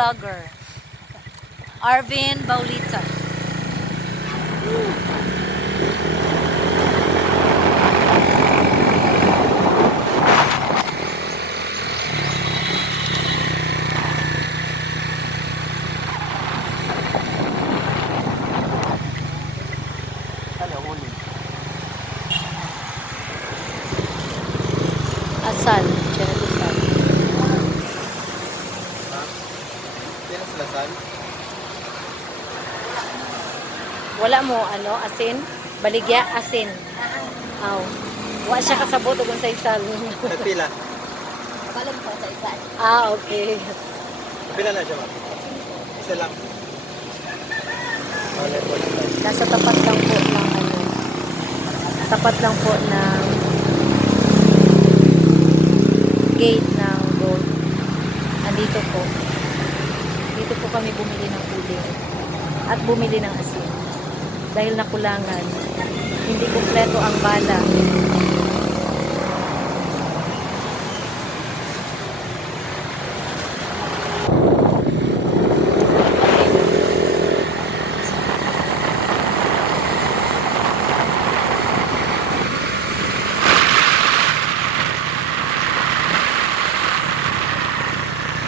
vlogger. Arvin Baulita. Asal. Asal. Kaya sila sal? Wala mo, ano, asin? Baligya, asin. Aw. Wa siya kasabot o kung sa isal. Nagpila? Kalam pa sa isa. Okay. Nagpila na siya ma'am? Isa lang. Nasa tapat lang po ng ano. Tapat lang po ng gate ng gold. Andito po. Dito po kami bumili ng uling at bumili ng asin. Dahil nakulangan, hindi kumpleto ang bala.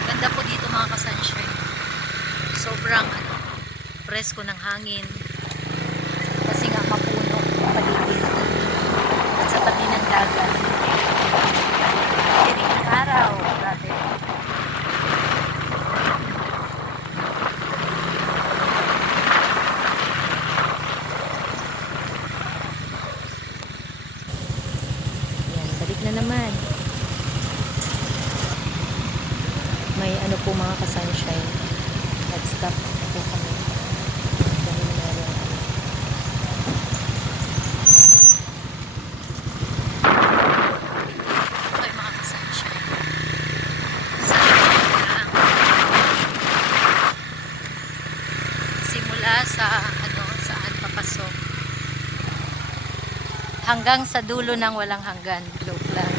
Ganda po dito mga ka-sunshine. Sobrang ano, presko ng hangin. Kasi nga mapuno ang paligid. At sa tabi ng dagat. Tirik ng araw. Grabe. Yan, balik na naman. May ano po mga ka-sunshine. Nag-stop po kami. Dahil meron ano. Okay mga ka-sunshine. Simula sa ano, saan papasok. Hanggang sa dulo ng walang hanggan. Joke lang.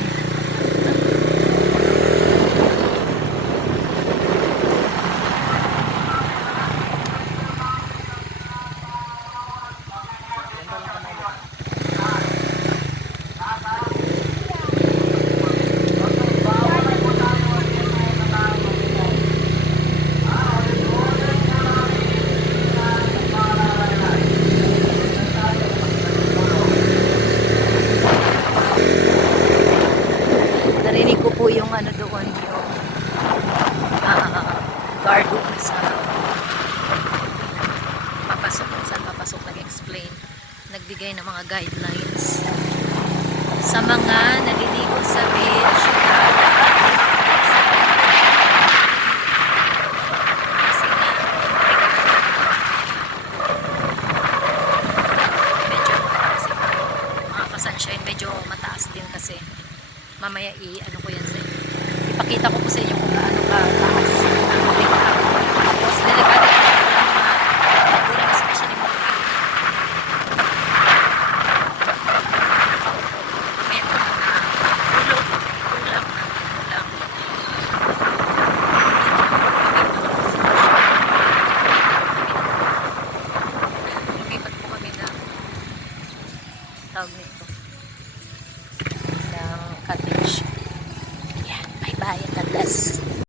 Narinig ko po yung ano doon, yung guard doon sa papasok, kung saan papasok, nag-explain, nagbigay ng mga guidelines sa mga naliligo sa beach. Kasi nga, medyo kasi mga ka-sunshine, medyo mataas din kasi. Mamaya ano ko yan sa inyo. Ipakita ko po sa inyo kung gaano ka taas ang bigla. Tapos delikado po ang mga magulang, especially mga mamaya tulog, kulang. Lumipat po kami na tawag nito ng cottage. Yan, bye-bye. God bless.